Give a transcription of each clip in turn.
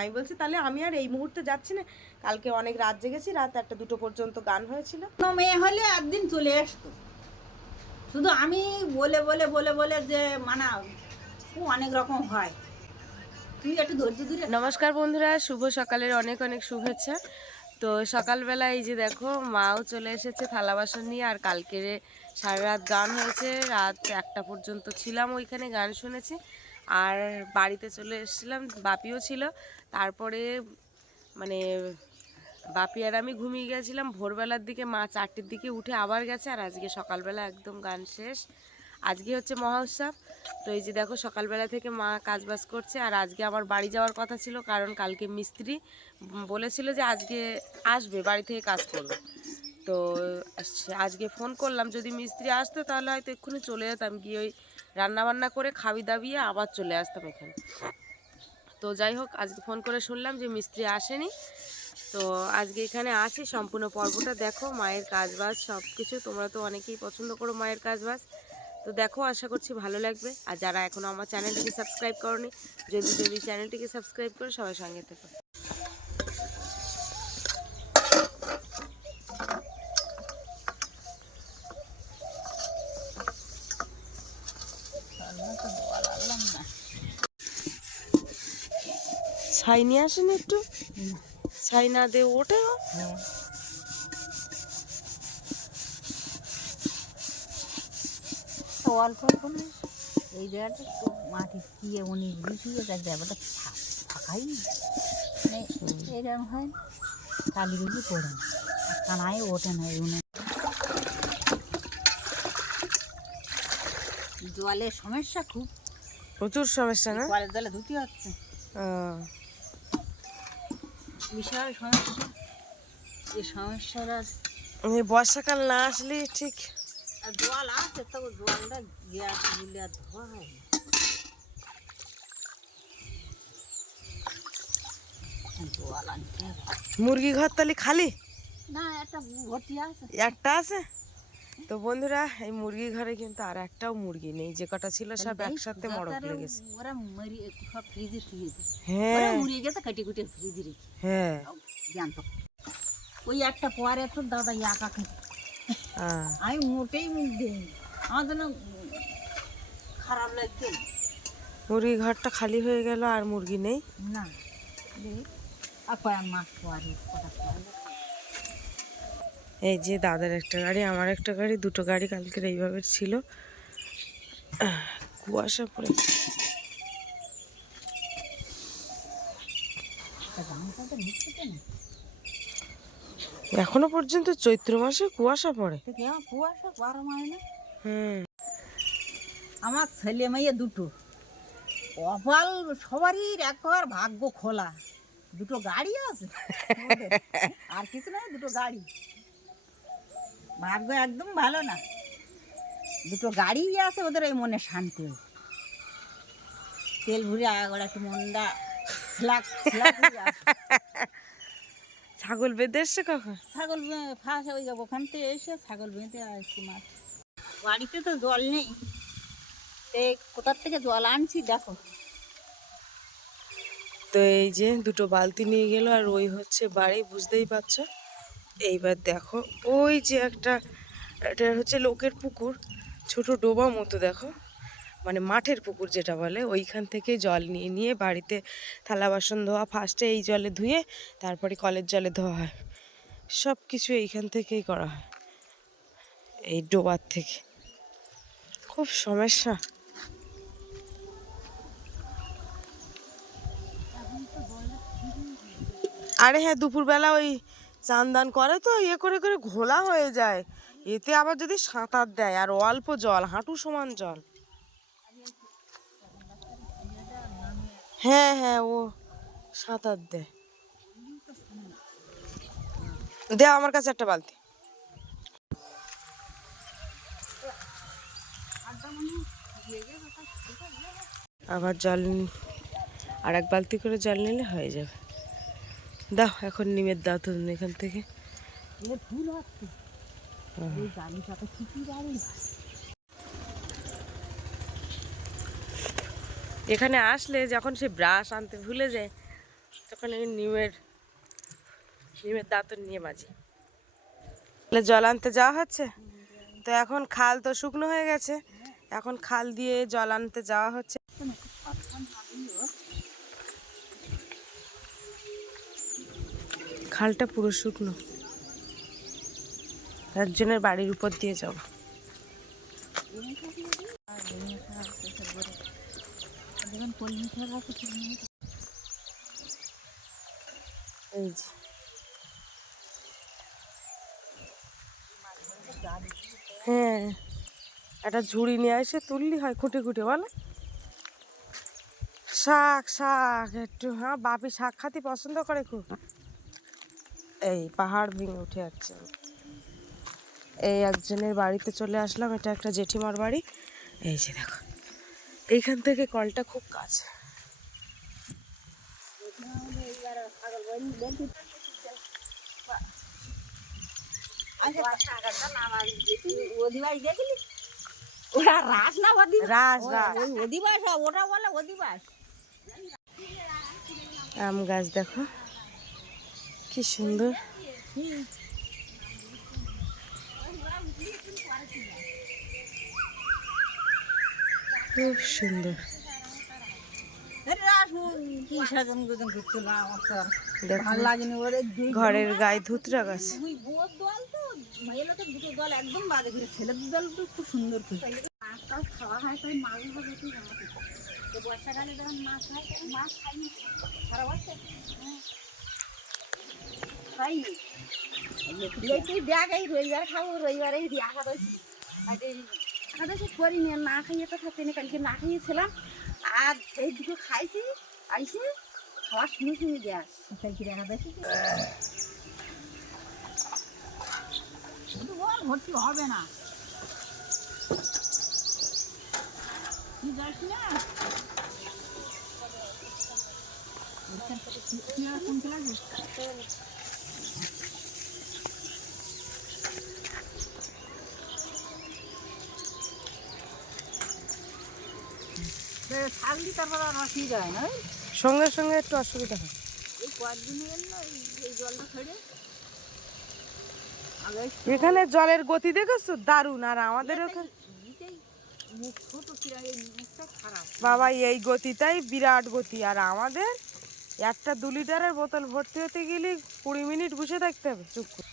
আমি বলছি তাহলে আমি আর এই মুহূর্তে যাচ্ছি না, কালকে অনেক রাত জেগেছি, রাত 1-2 পর্যন্ত গান হয়েছিল। মেয়ে হলে একদিন চলে আসতো, শুধু আমি বলে বলে বলে বলে যে মানা অনেক রকম হয়, তুই একটু ধৈর্য ধরে। নমস্কার বন্ধুরা, শুভ সকালের অনেক অনেক শুভেচ্ছা। তো সকালবেলা এই যে দেখো মাও চলে এসেছে থালা বাসন নিয়ে, আর কালকে সারা রাত গান হয়েছে, রাত 1টা পর্যন্ত ছিলাম ওইখানে, গান শুনেছি। আর বাড়িতে চলে এসেছিলাম, বাপিও ছিল। তারপরে মানে বাপি আর আমি ঘুমিয়ে গেছিলাম, ভোরবেলার দিকে মা 4টের দিকে উঠে আবার গেছে। আর আজকে সকালবেলা একদম গান শেষ। আজকে হচ্ছে মহোৎসব। তো এই যে দেখো সকালবেলা থেকে মা কাজবাজ করছে। আর আজকে আমার বাড়ি যাওয়ার কথা ছিল, কারণ কালকে মিস্ত্রি বলেছিল যে আজকে আসবে, বাড়ি থেকে কাজ করবে। তো আজকে ফোন করলাম, যদি মিস্ত্রি আসতো তাহলে হয়তো এক্ষুনি চলে যেতাম, গিয়ে ওই রান্নাবান্না করে খাবি দাবিয়ে আবার চলে আসতাম এখানে। তো যাই হোক, আজকে ফোন করে শুনলাম যে মিস্ত্রি আসেনি। তো আজকে এখানে আছি, সম্পূর্ণ পর্বটা দেখো, মায়ের কাজবাজ সব কিছু। তোমরা তো অনেকেই পছন্দ করো মায়ের কাজবাজ, তো দেখো, আশা করছি ভালো লাগবে। আর যারা এখনও আমার চ্যানেলটিকে সাবস্ক্রাইব করনি, যদি চ্যানেলটিকে সাবস্ক্রাইব করে সবাই সঙ্গে থেকো। ছাই নিয়ে আসেন একটু, ছাই না দিয়ে ওঠে। অল্প অল্প না, এই জায়গাটা একটু মাটি দিয়ে 19-20 হয়ে যায়, জায়গাটা ফাঁকাই মানে এরকম হয়, কালি বেশি পড়ে না, কানায় ওঠে না। জলের সমস্যা খুব, প্রচুর সমস্যা না, কলের জলে ধুতে হচ্ছে, বিশাল সমস্যা। এই সমস্যাটা বর্ষাকাল না আসলে ঠিক। আর জল আছে, তবে জলটা গ্যাস দিলে আর ধোয়া হয় না। জল আনতে হবে। মুরগি ঘর তাহলে খালি না, একটা ভর্তি আছে, একটা আছে। তো বন্ধুরা, এই মুরগি ঘরে কিন্তু আর একটাও মুরগি নেই, যে কটা ছিল সব একসাথে মড়ক লেগেছে। ওরা মরি সব ফ্রিজে দিয়ে দেয়, হ্যাঁ মরে গেছে, কেটে কুটে ফ্রিজে রেখে। হ্যাঁ, জানতো ওই একটা পরে তো দাদা একা খেতে, আমি মোটেই মুখ দিই, আমার জন্য খারাপ লাগছে। মুরগি ঘরটা খালি হয়ে গেল, আর মুরগি নেই। না, আর কয়েক মাস পরে কটা পরে। এই যে দাদার একটা গাড়ি, আমার একটা গাড়ি, দুটো গাড়ি কালকের এইভাবে ছিল। কুয়াশা পড়ে, এখনো পর্যন্ত চৈত্র মাসে কুয়াশা পড়ে। কুয়াশা 12 মাস না। আমার ছেলে মেয়ে দুটো, কপাল সবারই একবার ভাগ্য খোলা, দুটো গাড়ি আছে আর কিছু না, দুটো গাড়ি, ভাগ্য একদম ভালো না, দুটো গাড়ি আছে ওদের, এই মনে শান্তি, তেল ভরে আগড়া একটু মনটা ছাগল বেঁধে এসছে কখন? ছাগল ফাঁসে ওই ওখান থেকে এসে ছাগল বেঁধে আসছি মাছ। বাড়িতে তো জল নেই, কোথার থেকে জল আনছি দেখো। তো এই যে দুটো বালতি নিয়ে গেল, আর ওই হচ্ছে বাড়ি, বুঝতেই পারছো। এইবার দেখো, ওই যে এটা হচ্ছে লোকের পুকুর, ছোট ডোবা মতো দেখো, মানে মাঠের পুকুর যেটা বলে, ওইখান থেকে জল নিয়ে নিয়ে বাড়িতে থালা বাসন ধোয়া, ফার্স্টে এই জলে ধুয়ে তারপরে কলের জলে ধোয়া হয়, সব কিছু এইখান থেকেই করা হয়, এই ডোবার থেকে। খুব সমস্যা। আরে হ্যাঁ, দুপুরবেলা ওই চান দান করে তো ইয়ে করে করে ঘোলা হয়ে যায়, এতে আবার যদি সাঁতার দেয়, আর অল্প জল, হাঁটু সমান জল। হ্যাঁ হ্যাঁ, ও সাঁতার দেয়। দে আমার কাছে একটা বালতি। আবার জল, আর এক বালতি করে জল নিলে হয়ে যাবে। দাও এখন নিমের দাও তো এখান থেকে। এখানে আসলে যখন সে ব্রাশ আনতে ভুলে যায়, তখন এই নিমের দাঁতন নিয়ে মাঝি জল আনতে যাওয়া হচ্ছে। তো এখন খাল তো শুকনো হয়ে গেছে, এখন খাল দিয়ে জল আনতে যাওয়া হচ্ছে। খালটা পুরো শুকনো, একজনের বাড়ির উপর দিয়ে যাবো। এই যে হ্যাঁ, একটা ঝুড়ি নিয়ে এসে তুললি হয়, খুঁটে খুঁটে বলো। শাক শাক একটু, হ্যাঁ বাপি শাক খাতে পছন্দ করে খুব। এই পাহাড় ভেঙে উঠে যাচ্ছে। এই একজনের বাড়িতে চলে আসলাম, এটা একটা জেঠিমার বাড়ি। এই যে দেখো, এইখান থেকে কলটা খুব কাছে। আম গাছ দেখো কি সুন্দর, খুব সুন্দর। ঘরের গায়ে ধুতরা গাছ। খুব সুন্দর খাওয়া হয়, বর্ষাকালে যখন মাছ হয় মাছ খাইনি সারা বছর খাইনি। তুই দেখ এই রবিবার খাবো, রবিবারে একাদশী করিনি, না খাইয়ে তো থাকতে কালকে না খাইয়েছিলাম, আর সেই দুটো খাইছি আইসি খাওয়ার শুনে শুনে গ্যাস কালকে একাদশী ভর্তি হবে না। তুই যাস না থাকলি তারপর আর অসুবিধা হয় না, সঙ্গে সঙ্গে একটু অসুবিধা হয়। এই কয়েকদিন এলো এই জলটা ছেড়ে এখানে জলের গতি দেখেছো দারুণ, আর আমাদের ওখানে বাবা এই গতিটাই বিরাট গতি, আর আমাদের একটা 2 লিটারের বোতল ভর্তি হতে গেলে 20 মিনিট বসে থাকতে হবে চুপ করে।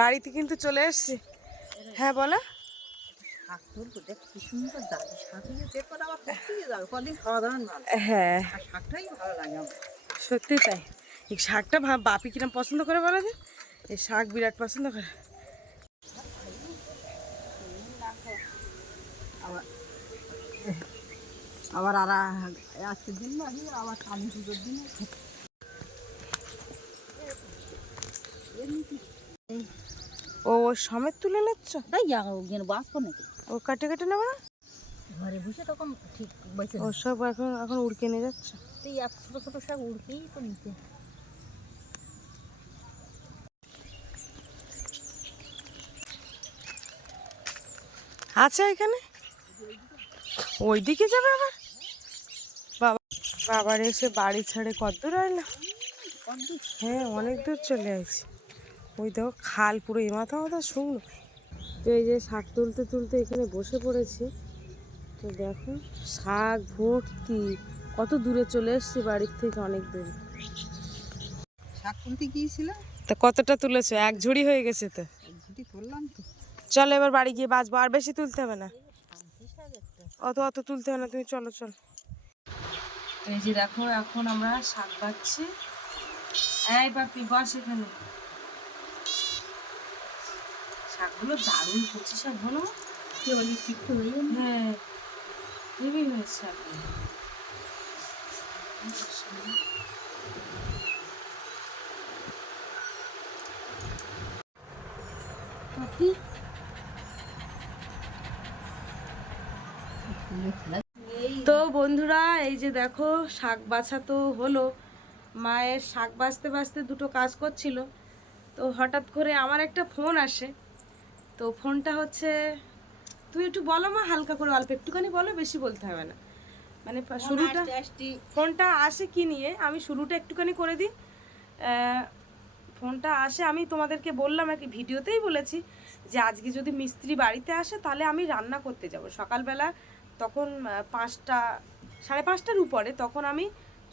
বাড়িতে কিন্তু চলে এসছি। হ্যাঁ বলো। শাক তুলবো, দেখ কি সুন্দর দাদি শাক চেক করে আবার করতে যাবে, কদিন খাওয়া দাওয়া ভালো। হ্যাঁ আর শাকটাই ভালো লাগে আমার, সত্যি তাই। এই শাকটা বাপি কিরম পছন্দ করে বলো যে, এই শাক বিরাট পছন্দ করে। আবার আবার আর আজকের দিন লাগে, আবার কালী পুজোর দিনে ও সমেত তুলে নিচ্ছ? তাই বাঁচবো নাকি, ও কাটে কাটে নেবো না ঘরে বসে তখন ঠিক বেঁচে ও সব এখন এখন উড়কে নিয়ে যাচ্ছে। তুই এক ছোটো ছোটো শাক উড়কেই তো নিতে। আছে এখানে, ওইদিকে যাবে আবার। বাবা বাবার এসে বাড়ি ছেড়ে কত দূর আইলাম। হ্যাঁ অনেক দূর চলে আসছি। ওই দেখো খাল পুরো এ মাথা মাথা শুকনো। তো এই যে শাক তুলতে তুলতে এখানে বসে পড়েছি। তো দেখো শাক ভর্তি, কত দূরে চলে এসছি বাড়ির থেকে, অনেক দূরে। শাক তুলতে গিয়েছিলাম, তা কতটা তুলেছো? 1 ঝুড়ি হয়ে গেছে তো। তুললাম তো। চলো এবার বাড়ি গিয়ে বাঁচবো, আর বেশি তুলতে হবে না, অত অত তুলতে হবে না, তুমি চলো চলো। এই যে দেখো এখন আমরা শাক বাচ্ছি। এই বাপি বস এখানে। শাকগুলো দারুণ কচি শাক, বলো কে বলি ঠিক তো হয়ে যাবে। হ্যাঁ হেভি হয়েছে শাকগুলো। পাপি এই তো বন্ধুরা এই যে দেখো শাক বাছা তো হলো, মায়ের শাক বাছতে বাছতে দুটো কাজ করছিল, তো হঠাৎ করে আমার একটা ফোন আসে। তো ফোনটা হচ্ছে, তুই একটু বলো মা, হালকা করে অল্প একটুখানি বলো, বেশি বলতে হবে না। মানে শুরুটা ফোনটা আসে কি নিয়ে আমি শুরুটা একটুখানি করে দিই। ফোনটা আসে, আমি তোমাদেরকে বললাম আর কি, ভিডিওতেই বলেছি যে আজকে যদি মিস্ত্রি বাড়িতে আসে তাহলে আমি রান্না করতে যাব সকালবেলা। তখন 5টা 5:30টার উপরে, তখন আমি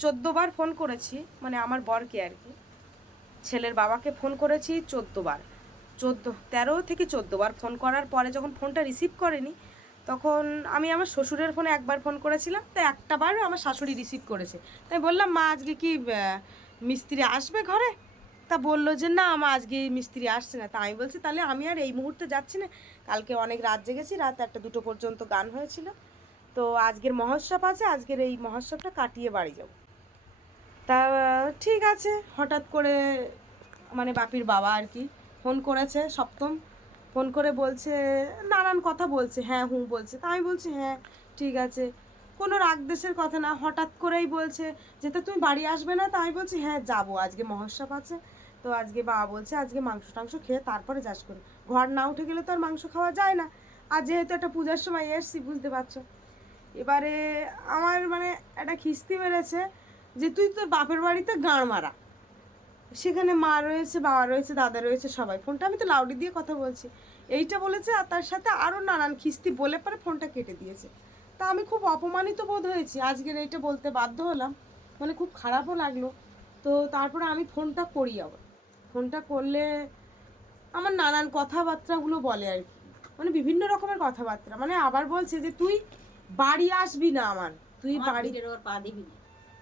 14বার ফোন করেছি, মানে আমার বরকে আর কি, ছেলের বাবাকে ফোন করেছি 14বার, 13 থেকে 14বার ফোন করার পরে যখন ফোনটা রিসিভ করেনি, তখন আমি আমার শ্বশুরের ফোনে একবার ফোন করেছিলাম, তো একটা বার আমার শাশুড়ি রিসিভ করেছে। তাই বললাম মা আজকে কি মিস্ত্রি আসবে ঘরে? তা বললো যে না আমার আজকে মিস্ত্রি আসছে না। তা আমি বলছি তাহলে আমি আর এই মুহূর্তে যাচ্ছি না, কালকে অনেক রাত জেগেছি, রাত 1-2 পর্যন্ত গান হয়েছিল, তো আজকের মহোৎসব আছে, আজকের এই মহোৎসবটা কাটিয়ে বাড়ি যাব। তা ঠিক আছে। হঠাৎ করে মানে বাপির বাবা আর কি ফোন করেছে, সপ্তম, ফোন করে বলছে, নানান কথা বলছে, হ্যাঁ হুঁ বলছে। তা আমি বলছি হ্যাঁ ঠিক আছে, কোনো রাগ দেশের কথা না। হঠাৎ করেই বলছে যে তা তুমি বাড়ি আসবে না? তা আমি বলছি হ্যাঁ যাবো, আজকে মহোৎসব আছে, তো আজকে বাবা বলছে আজকে মাংস টাংস খেয়ে তারপরে যাস করে, ঘর না উঠে গেলে তো আর মাংস খাওয়া যায় না। আর যেহেতু একটা পূজার সময় এসছি, বুঝতে পারছো, এবারে আমার মানে একটা খিস্তি মেরেছে যে তুই তোর বাপের বাড়িতে গাঁড় মারা, সেখানে মা রয়েছে, বাবা রয়েছে, দাদা রয়েছে, সবাই, ফোনটা আমি তো লাউডি দিয়ে কথা বলছি, এইটা বলেছে। আর তার সাথে আরও নানান খিস্তি বলে পরে ফোনটা কেটে দিয়েছে। তা আমি খুব অপমানিত বোধ হয়েছি, আজকের এইটা বলতে বাধ্য হলাম, মানে খুব খারাপও লাগলো। তো তারপরে আমি ফোনটা করি, আবার ফোনটা করলে আমার নানান কথাবার্তাগুলো বলে আর কি, মানে বিভিন্ন রকমের কথাবার্তা, মানে আবার বলছে যে তুই বাড়ি আসবি না, আমার তুই বাড়ি পা দিবি না,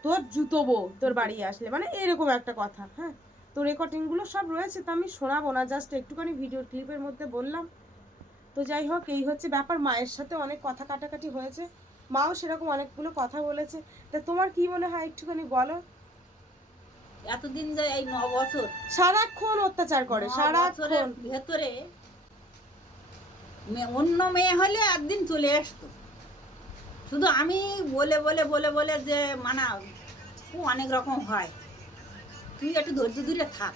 তোর জুতো বউ তোর বাড়ি আসলে, মানে এরকম একটা কথা। হ্যাঁ, তো রেকর্ডিংগুলো সব রয়েছে, তো আমি শোনাবো না, জাস্ট একটুখানি ভিডিও ক্লিপের মধ্যে বললাম। তো যাই হোক, এই হচ্ছে ব্যাপার। মায়ের সাথে অনেক কথা কাটাকাটি হয়েছে, মাও সেরকম অনেকগুলো কথা বলেছে। তা তোমার কি মনে হয় একটুখানি বলো। এতদিন যায় এই 9 বছর সারাক্ষণ অত্যাচার করে, সারাক্ষণ ভেতরে অন্য মেয়ে হলে একদিন চলে আসতো, শুধু আমি বলে বলে বলে বলে যে মানা অনেক রকম হয়, তুই একটু ধৈর্য ধরে থাক।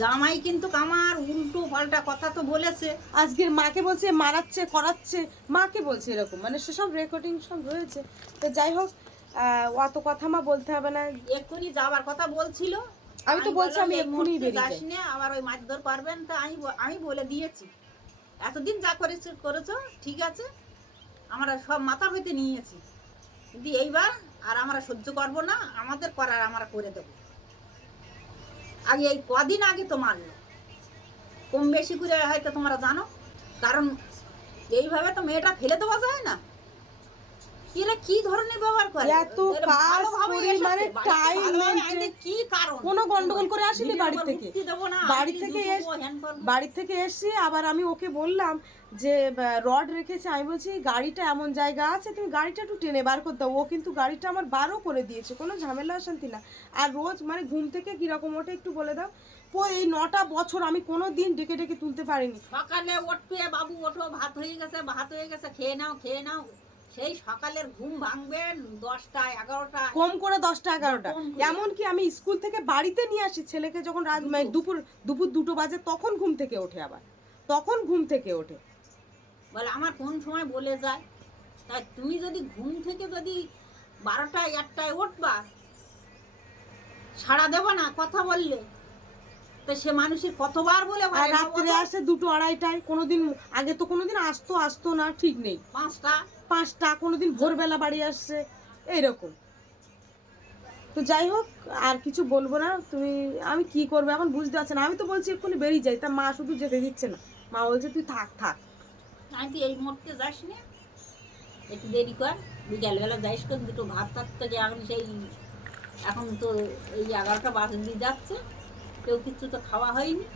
জামাই কিন্তু আমার উল্টো পাল্টা কথা তো বলেছে, আজকের মাকে বলছে মারাচ্ছে করাচ্ছে, মাকে বলছে এরকম, মানে সেসব রেকর্ডিং সব রয়েছে। তো যাই হোক, অত কথা মা বলতে হবে না, এক্ষুনি যাবার কথা বলছিল। আমি তো বলছি আমি এক্ষুনি বেরিয়ে যাই, যাসনে আবার ওই মারধর পারবেন। তা আমি বলে দিয়েছি এতদিন যা করেছো ঠিক আছে, আমরা সব মাথা পেতে নিয়েছি, কিন্তু এইবার আর আমরা সহ্য করবো না, আমাদের করার আমরা করে দেবো। আগে এই কদিন আগে তো মারলো, কম বেশি করে হয়তো তোমরা জানো, কারণ এইভাবে তো মেয়েটা ফেলে দেওয়া যায় না। এরা কি ধরনের ব্যবহার করে, এত কাজ করি, মানে টাইম মেইনটেইন, কি কারণ কোনো গন্ডগোল করে আসিনি বাড়ি থেকে, বাড়ি থেকে এসে আবার আমি ওকে বললাম যে রড রেখেছে, আমি বলছি গাড়িটা এমন জায়গা আছে তুমি গাড়িটা একটু টেনে বার করে দাও। ও কিন্তু গাড়িটা আমার বারও করে দিয়েছে, কোনো ঝামেলা অশান্তি না। আর রোজ মানে ঘুম থেকে কিরকম ওঠে একটু বলে দাও, এই 9টা বছর আমি কোনো দিন ডেকে ডেকে তুলতে পারিনি। সকালে উঠবে বাবু ওঠো, ভাত হয়ে গেছে খেয়ে নাও, সেই সকালের ঘুম ভাঙবে 10টা 11টা, কম করে 10টা 11টা, এমনকি আমি স্কুল থেকে বাড়িতে নিয়ে আসি ছেলেকে যখন রাত দুপুর 2 বাজে, তখন ঘুম থেকে ওঠে, আবার তখন ঘুম থেকে ওঠে, বলে আমার কোন সময় বলে যায়। তাই তুমি যদি ঘুম থেকে যদি 12টায় 1টায় উঠবা, সাড়া দেব না কথা বললে, তো সে মানুষের কতবার বলে, আর রাত্রে আসে 2টো 2:30টায়, কোনোদিন আগে তো কোনোদিন আসতো না, ঠিক নেই, 5টা, কোনোদিন ভোরবেলা বাড়ি আসছে, এইরকম। তো যাই হোক, আর কিছু বলবো না, আমি কি করবো এখন বুঝতে পারছি না। আমি তো বলছি এক্ষুনি বেরিয়ে যাই, তা মা শুধু যেতে দিচ্ছে না, মা বলছে তুই থাক। আমি তো এই মুহূর্তে যাস না, একটু দেরি কর, বিকালবেলা যাইস কর, দুটো ভাত থেকে এখন তো এই 11টা বাজে যাচ্ছে, কেউ কিছু তো খাওয়া হয়নি,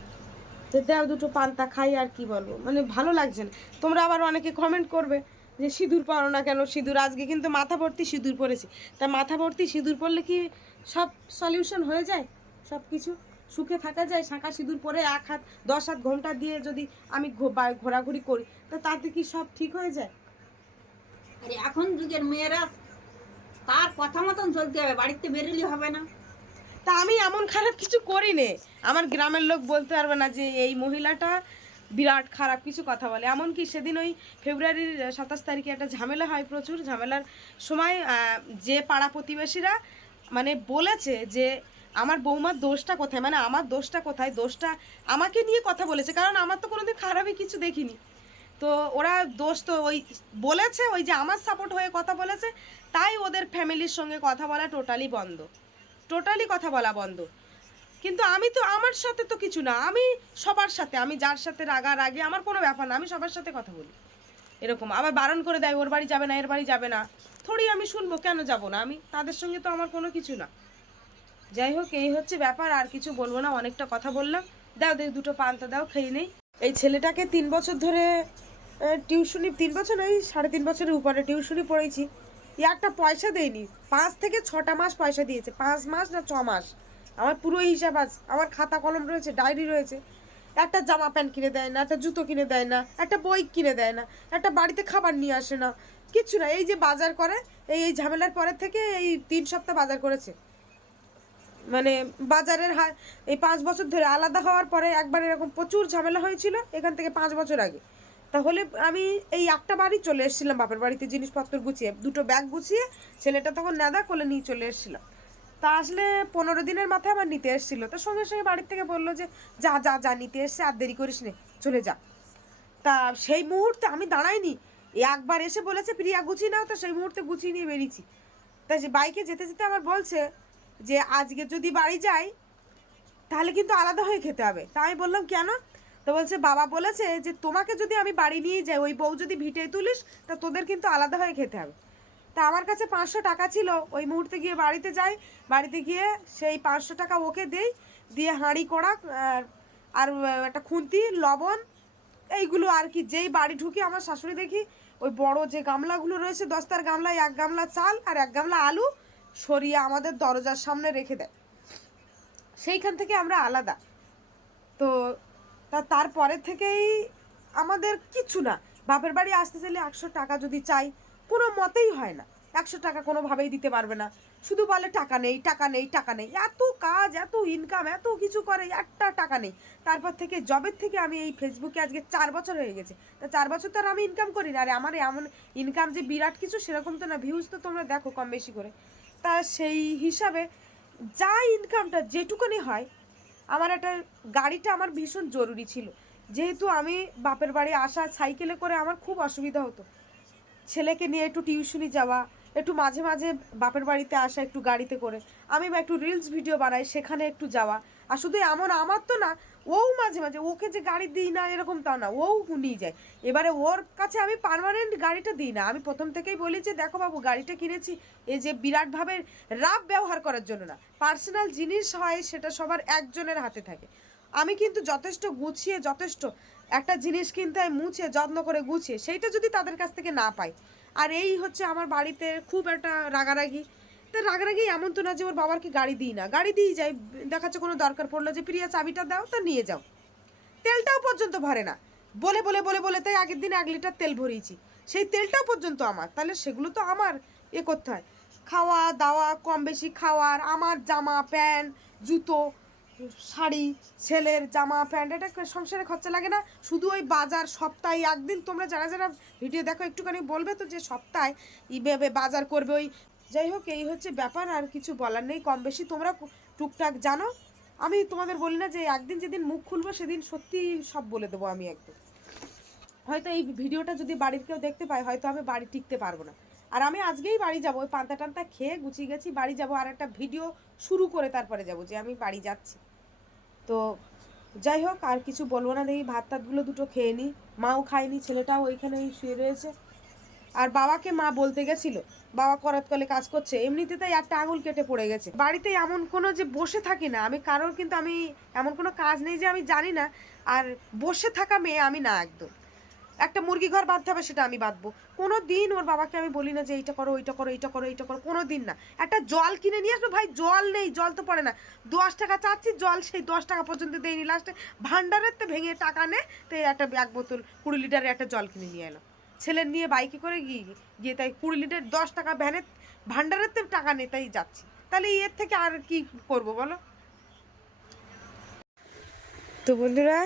তো দাও 2টো পান্তা খাই, আর কি বলবো, মানে ভালো লাগছে না। তোমরা আবার অনেকে কমেন্ট করবে যে সিঁদুর পরো না কেন, সিঁদুর আজকে কিন্তু মাথা ভর্তি সিঁদুর পরেছি। তা মাথা ভর্তি সিঁদুর পরলে কি সব সলিউশন হয়ে যায়, সব কিছু সুখে থাকা যায়? শাঁখা সিঁদুর পরে 1 হাত 10 হাত ঘোমটা দিয়ে যদি আমি ঘোরাঘুরি করি, তো তাতে কি সব ঠিক হয়ে যায়? আর এখন যুগের মেয়েরা তার কথা মতন চলতে হবে, বাড়িতে বেরোলে হবে না। তা আমি এমন খারাপ কিছু করি নে, আমার গ্রামের লোক বলতে পারবে না যে এই মহিলাটা বিরাট খারাপ কিছু কথা বলে। এমনকি সেদিন ওই ফেব্রুয়ারির 27 তারিখে একটা ঝামেলা হয়, প্রচুর ঝামেলার সময় যে পাড়া প্রতিবেশীরা মানে বলেছে যে আমার বৌমার দোষটা কোথায়, মানে আমার দোষটা কোথায়, দোষটা আমাকে নিয়ে কথা বলেছে, কারণ আমার তো কোনোদিন খারাপই কিছু দেখিনি। তো ওরা দোষ তো ওই বলেছে, ওই যে আমার সাপোর্ট হয়ে কথা বলেছে, তাই ওদের ফ্যামিলির সঙ্গে কথা বলা টোটালি বন্ধ, টোটালি কথা বলা বন্ধ। কিন্তু আমি তো, আমার সাথে তো কিছু না, আমি সবার সাথে, আমি যার সাথে রাগারাগি আমার কোনো ব্যাপার না, আমি সবার সাথে কথা বলি। এরকম আবার বারণ করে দেয়, ওর বাড়ি যাবে না, এর বাড়ি যাবে না, থোড়ি আমি শুনবো, কেন যাব না, আমি তাদের সঙ্গে তো আমার কোনো কিছু না। যাই হোক, এই হচ্ছে ব্যাপার, আর কিছু বলবো না, অনেকটা কথা বললাম। দাও দেখ, দুটো পান্তা দাও, খেয়ে নেই। এই ছেলেটাকে 3 বছর ধরে টিউশনি, 3 বছর নয়, 3.5 বছরের উপরে টিউশনি পড়েছি, একটা পয়সা দেয়নি। 5 থেকে 6টা মাস পয়সা দিয়েছে, 5 মাস না 6 মাস, আমার পুরো হিসাব আছে, আমার খাতা কলম রয়েছে, ডায়েরি রয়েছে। একটা জামা প্যান্ট কিনে দেয় না, একটা জুতো কিনে দেয় না, একটা বই কিনে দেয় না, একটা বাড়িতে খাবার নিয়ে আসে না, কিচ্ছু না। এই যে বাজার করে, এই ঝামেলার পরের থেকে এই 3 সপ্তাহ বাজার করেছে, মানে বাজারের এই 5 বছর ধরে আলাদা হওয়ার পরে একবার এরকম প্রচুর ঝামেলা হয়েছিল, এখান থেকে 5 বছর আগে। তাহলে আমি এই একটা বাড়ি চলে এসেছিলাম বাপের বাড়িতে, জিনিসপত্র গুছিয়ে, দুটো ব্যাগ গুছিয়ে, ছেলেটা তখন নেদা কোলে নিয়ে চলে এসেছিলাম। তা আসলে 15 দিনের মাথায় আবার নিতে এসেছিলো, তো সঙ্গে সঙ্গে বাড়ির থেকে বললো যে যা যা যা নিতে এসছে, আর দেরি করিস নে, চলে যা। তা সেই মুহূর্তে আমি দাঁড়াইনি, একবার এসে বলেছে প্রিয়া গুছিয়ে নাও, তো সেই মুহূর্তে গুছিয়ে নিয়ে বেরিয়েছি। তা যে বাইকে যেতে যেতে আমার বলছে যে আজকে যদি বাড়ি যাই তাহলে কিন্তু আলাদা হয়ে খেতে হবে। তা আমি বললাম কেন? তো বলছে বাবা বলেছে যে তোমাকে যদি আমি বাড়ি নিয়ে যাই, ওই বউ যদি ভিটে তুলিস, তা তোদের কিন্তু আলাদা হয়ে খেতে হবে। তা আমার কাছে 500 টাকা ছিল, ওই মুহূর্তে গিয়ে বাড়িতে যাই, বাড়িতে গিয়ে সেই 500 টাকা ওকে দেই, দিয়ে হাঁড়ি কড়া আর একটা খুন্তি, লবণ, এইগুলো আর কি। যেই বাড়ি ঢুকি আমার শাশুড়ি দেখি ওই বড় যে গামলাগুলো রয়েছে, 10টার গামলায় 1 গামলা চাল আর 1 গামলা আলু সরিয়ে আমাদের দরজার সামনে রেখে দেয়। সেইখান থেকে আমরা আলাদা। তো তারপরে থেকেই আমাদের কিছু না, বাপের বাড়ি আসতে চাইলে 100 টাকা যদি চাই, কোনো মতেই হয় না, 100 টাকা কোনোভাবেই দিতে পারবে না। শুধু বলে টাকা নেই, টাকা নেই, টাকা নেই, এত কাজ, এত ইনকাম, এত কিছু করে, একটা টাকা নেই। তারপর থেকে, জবের থেকে আমি এই ফেসবুকে আজকে 4 বছর হয়ে গেছে, তা 4 বছর তো আর আমি ইনকাম করি না। আর আমার এমন ইনকাম যে বিরাট কিছু সেরকম তো না, ভিউজ তো তোমরা দেখো কম বেশি করে। তা সেই হিসাবে যা ইনকামটা যেটুকুনি হয়, আমার একটা গাড়িটা আমার ভীষণ জরুরি ছিল, যেহেতু আমি বাপের বাড়ি আসা সাইকেলে করে আমার খুব অসুবিধা হতো, ছেলেকে নিয়ে একটু টিউশনি যাওয়া, একটু মাঝে মাঝে বাপের বাড়িতে আসা একটু গাড়িতে করে, আমি একটু রিলস ভিডিও বানাই সেখানে একটু যাওয়া। আর শুধু এমন আমার তো না, ও মাঝে মাঝে, ওকে যে গাড়ি দিই না এরকম তা না, ও নিয়ে যায়। এবারে ওর কাছে আমি পার্মানেন্ট গাড়িটা দিই না, আমি প্রথম থেকেই বলি যে দেখো বাবু, গাড়িটা কিনেছি এই যে বিরাটভাবে রাফ ব্যবহার করার জন্য না, পার্সোনাল জিনিস হয় সেটা সবার একজনের হাতে থাকে। আমি কিন্তু যথেষ্ট গুছিয়ে, যথেষ্ট একটা জিনিস কিনতে হয় মুছে যত্ন করে গুছিয়ে, সেইটা যদি তাদের কাছ থেকে না পাই। আর এই হচ্ছে আমার বাড়িতে খুব একটা রাগারাগি। তো রাগারাগি এমন তো না যে ওর বাবাকে গাড়ি দিই না, গাড়ি দিয়ে যাই, দেখাচ্ছে কোনো দরকার পড়লো যে প্রিয়া চাবিটা দাও, তা নিয়ে যাও, তেলটাও পর্যন্ত ভরে না, বলে বলে বলে বলে তাই আগের দিন 1 লিটার তেল ভরিয়েছি, সেই তেলটাও পর্যন্ত আমার, তাহলে সেগুলো তো আমার করতে হয়। খাওয়া দাওয়া, কম বেশি খাওয়ার, আমার জামা প্যান্ট, জুতো, শাড়ি, ছেলের জামা প্যান্ট, এটা সংসারে খরচা লাগে না? শুধু ওই বাজার সপ্তাহে একদিন, তোমরা যারা যারা ভিডিও দেখো একটুখানি বলবে তো যে সপ্তাহে এইভাবে বাজার করবে ওই। যাই হোক, এই হচ্ছে ব্যাপার, আর কিছু বলার নেই, কম বেশি তোমরা টুকটাক জানো। আমি তোমাদের বলি না যে একদিন যেদিন মুখ খুলবো সেদিন সত্যি সব বলে দেবো আমি একদম। হয়তো এই ভিডিওটা যদি বাড়ির কেউ দেখতে পায়, হয়তো আমি বাড়ি টিকতে পারবো না। আর আমি আজকেই বাড়ি যাবো, ওই পান্তা টান্তা খেয়ে গুছিয়ে গেছি, বাড়ি যাব, আর একটা ভিডিও শুরু করে তারপরে যাব যে আমি বাড়ি যাচ্ছি। তো যাই হোক, আর কিছু বলবো না, দেখি ভাত টাতগুলো দুটো খেয়ে নিই, মাও খায়নি, ছেলেটাও ওইখানেই শুয়ে রয়েছে। আর বাবাকে মা বলতে গেছিল, বাবা করাত কলে কাজ করছে, এমনিতে তাই একটা আঙুল কেটে পড়ে গেছে। বাড়িতে এমন কোনো যে বসে থাকি না আমি, কারোর কিন্তু আমি এমন কোনো কাজ নেই যে আমি জানি না। আর বসে থাকা মেয়ে আমি না একদম। একটা মুরগি ঘর বাঁধতে হবে, সেটা আমি বাঁধবো। কোনো দিন ওর বাবাকে আমি বলি না যে এইটা করো, ওইটা করো, এইটা করো, এইটা করো, কোনো দিন না। একটা জল কিনে নিয়ে আসবো, ভাই জল নেই, জল তো পড়ে না, 10 টাকা চাচ্ছি, জল সেই 10 টাকা পর্যন্ত দেয়নি, লাস্টে ভান্ডারের তো ভেঙে টাকা নে, তো একটা 1 বোতল 20 লিটারের একটা জল কিনে নিয়ে এলাম। ছেলে নিয়ে বাইকে করে গিয়ে তাই 20 লিটার 10 টাকা ভ্যানে ভান্ডারের তো টাকা নেই তাই যাচ্ছি, তাহলে এর থেকে আর কি করব বলো। তো বন্ধুরা,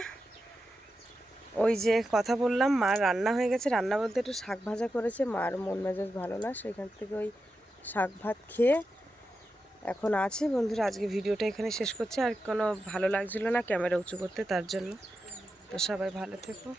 ওই যে কথা বললাম, মার রান্না হয়ে গেছে। রান্না বলতে একটু শাক ভাজা করেছে, মার মন মেজাজ ভালো না, সেখান থেকে ওই শাক ভাত খেয়ে এখন আছে। বন্ধুরা, আজকে ভিডিওটা এখানে শেষ করছি, আর কোনো ভালো লাগছিল না ক্যামেরা উঁচু করতে, তার জন্য। তো সবাই ভালো থেকো।